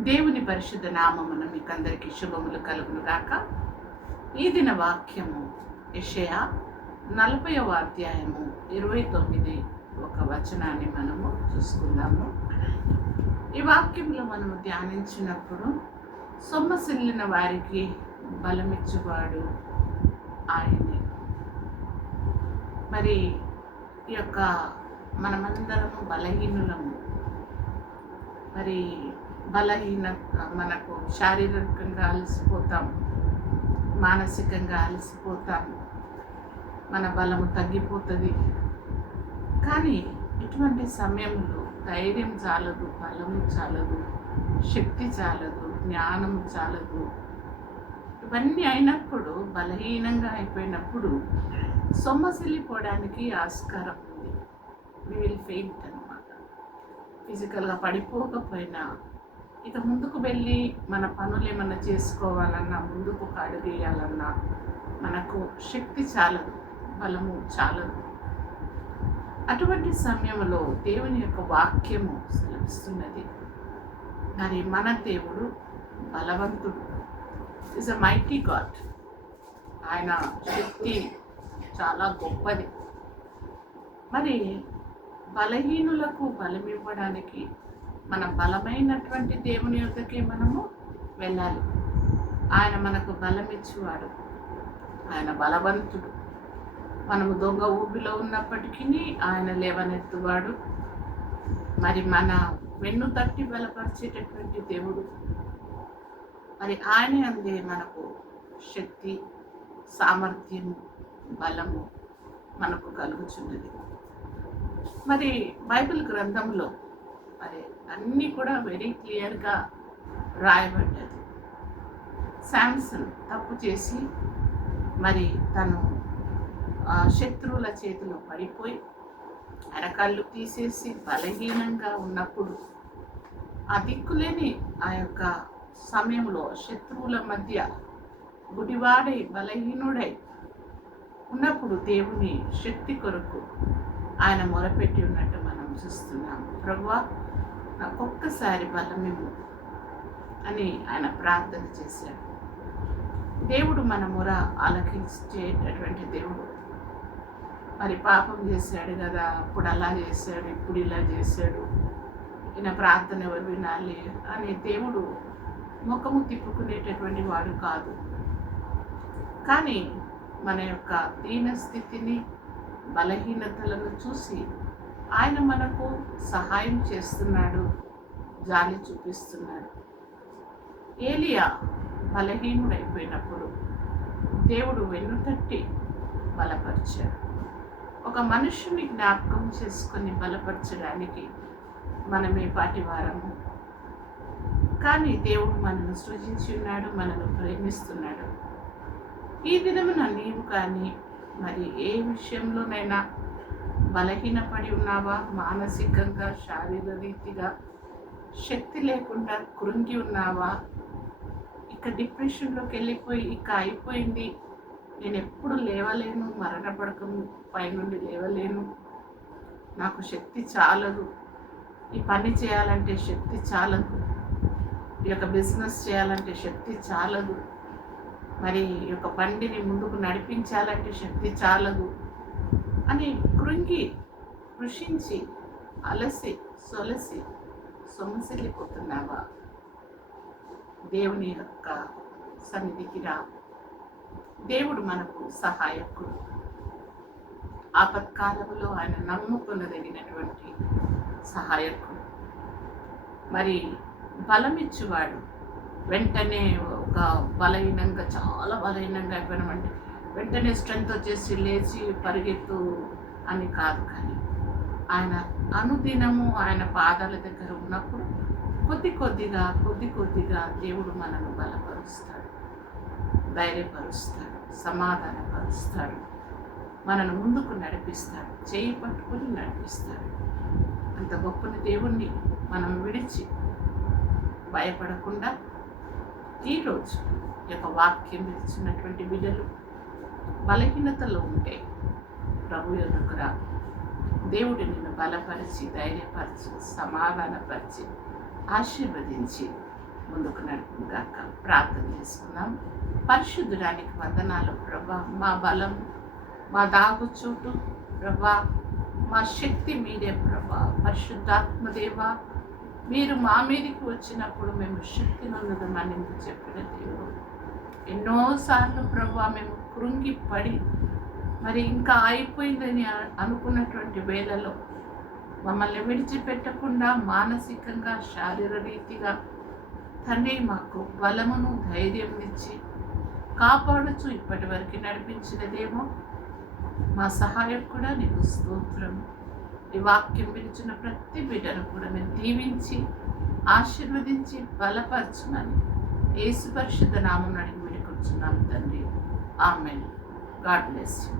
దేవుని పరిశుద్ధ నామమున మీకు అందరికీ శుభములు కలుగును గాక. ఈ దిన వాక్యము యషయ నలభైవ అధ్యాయము ఇరవై తొమ్మిది ఒక వచనాన్ని మనము చూసుకుందాము. ఈ వాక్యంలో మనము ధ్యానించినప్పుడు సొమ్మసిల్లిన వారికి బలమిచ్చువాడు ఆయనే. మరి ఈ యొక్క మనమందరము బలహీనులము. మరి బలహీన మనకు శారీరకంగా అలసిపోతాం మానసికంగా అలసిపోతాం మన బలము తగ్గిపోతుంది. కానీ ఇటువంటి సమయంలో ధైర్యం చాలదు బలము చాలదు శక్తి చాలదు జ్ఞానం చాలదు. ఇవన్నీ అయినప్పుడు బలహీనంగా అయిపోయినప్పుడు సొమ్మసిల్లిపోవడానికి ఆస్కారం ఉంది. వి విల్ ఫెయింట్ అనమాట ఫిజికల్గా పడిపోకపోయినా ఇక ముందుకు వెళ్ళి మన పనులు ఏమన్నా చేసుకోవాలన్నా ముందుకు ఒక అడుగేయాలన్నా మనకు శక్తి చాలదు బలము చాలదు. అటువంటి సమయంలో దేవుని యొక్క వాక్యము సెలవిస్తున్నది. మరి మన దేవుడు బలవంతుడు. ఇస్ అ మైటీ గాడ్ ఆయన శక్తి చాలా గొప్పది. మరి బలహీనులకు బలం ఇవ్వడానికి మన బలమైనటువంటి దేవుని యొక్కకే మనము వెళ్ళాలి. ఆయన మనకు బలం ఇచ్చేవాడు ఆయన బలవంతుడు. మనము దొంగ ఊపిలో ఉన్నప్పటికీ ఆయన లేవనెత్తువాడు. మరి మన వెన్ను తట్టి బలపరిచేటటువంటి దేవుడు. మరి ఆయన అందే మనకు శక్తి సామర్థ్యము బలము మనకు కలుగుచున్నది. మరి బైబిల్ గ్రంథంలో మరి అన్నీ కూడా వెరీ క్లియర్గా రాయబడ్డది. శాంసన్ తప్పు చేసి మరి తను శత్రువుల చేతిలో పడిపోయి ఆయన కళ్ళు తీసేసి బలహీనంగా ఉన్నప్పుడు ఆ దిక్కులేని ఆ యొక్క సమయంలో శత్రువుల మధ్య గుడివాడై బలహీనుడై ఉన్నప్పుడు దేవుని శక్తి కొరకు ఆయన మొరపెట్టి ఉన్నట్టు మనం చూస్తున్నాము ప్రభు నాకు ఒక్కసారి బలమివ్వు అని ఆయన ప్రార్థన చేశాడు దేవుడు మన మొర ఆలకించేటటువంటి దేవుడు. మరి పాపం చేశాడు కదా అప్పుడు అలా చేశాడు ఇప్పుడు ఇలా చేశాడు ఈయన ప్రార్థన ఎవరు వినాలి అని దేవుడు ముఖము తిప్పుకునేటటువంటి వాడు కాదు. కానీ మన యొక్క దీన స్థితిని బలహీనతలను చూసి ఆయన మనకు సహాయం చేస్తున్నాడు జాలి చూపిస్తున్నాడు. ఏలియా బలహీనుడైపోయినప్పుడు దేవుడు వెన్నుతట్టి బలపరిచాడు. ఒక మనుషుని జ్ఞాపకం చేసుకొని బలపరచడానికి మనమే పాటి వారము కానీ దేవుడు మనల్ని సృజించి ఉన్నాడు మనల్ని ప్రేమిస్తున్నాడు. ఈ దినమున నీవు కానీ మరి ఏ విషయంలోనైనా బలహీనపడి ఉన్నావా? మానసికంగా శారీరరీతిగా శక్తి లేకుండా కృంగి ఉన్నావా? ఇక డిప్రెషన్లోకి వెళ్ళిపోయి ఇక అయిపోయింది. నేను ఎప్పుడు లేవలేను మరణ పడకం పైనుండి లేవలేను. నాకు శక్తి చాలదు. ఈ పని చేయాలంటే శక్తి చాలదు. ఈ యొక్క బిజినెస్ చేయాలంటే శక్తి చాలదు. మరి ఈ యొక్క బండిని ముందుకు నడిపించాలంటే శక్తి చాలదు. అని కృంగి కృషించి అలసి సొలసి సొమసిల్లిపోతున్నావా? దేవుని యొక్క సన్నిధికి రా. దేవుడు మనకు సహాయకుడు. ఆపత్కాలంలో ఆయన నమ్ముకునదగినటువంటి సహాయకుడు. మరి బలమిచ్చువాడు. వెంటనే ఒక బలహీనంగా చాలా బలహీనంగా అయిపోయినామంటే వెంటనే స్ట్రెంగ్త్ వచ్చేసి లేచి పరిగెత్తు అని కాదు కానీ ఆయన అనుదినము ఆయన పాదాల దగ్గర ఉన్నప్పుడు కొద్ది కొద్దిగా కొద్ది కొద్దిగా దేవుడు మనను బలపరుస్తాడు ధైర్యపరుస్తాడు సమాధానపరుస్తాడు మనను ముందుకు నడిపిస్తాడు చేయి పట్టుకొని నడిపిస్తాడు. అంత గొప్పని దేవుణ్ణి మనం విడిచి భయపడకుండా ఈరోజు యొక్క వాక్యం ఇచ్చినటువంటి బిడ్డలు బలహీనతలో ఉంటే ప్రభు యొద్దకు రా దేవుడు నిన్ను బలపరిచి ధైర్యపరిచి సమాధానపరిచి ఆశీర్వదించి ముందుకు నడుపుగాక ప్రార్థన చేసుకున్నాం పరిశుద్ధుడానికి వందనాలు ప్రభా. మా బలం మా దాగు చోటు ప్రభా. మా శక్తి మీదే ప్రభా. పరిశుద్ధాత్మదేవ మీరు మా మీదకి వచ్చినప్పుడు మేము శక్తి నొందదమని మీరు చెప్పిన దేవుడు. ఎన్నోసార్లు ప్రభు మేము కృంగి పడి మరి ఇంకా అయిపోయిందని అనుకున్నటువంటి వేళలో మమ్మల్ని విడిచిపెట్టకుండా మానసికంగా శారీరీతిగా తండ్రి మాకు బలమును ధైర్యం ఇచ్చి కాపాడుచు ఇప్పటి వరకు నడిపించినదేమో మా సహాయం కూడా నీకు స్తోత్రం. ఈ వాక్యం విరిచిన ప్రతి బిడ్డను కూడా మేము దీవించి ఆశీర్వదించి బలపరచమని యేసు పరిశుద్ధ నామం అడిగి వేడుకొచ్చున్నాం తండ్రి ఆమెన్ గాడ్ బ్లెస్ యూ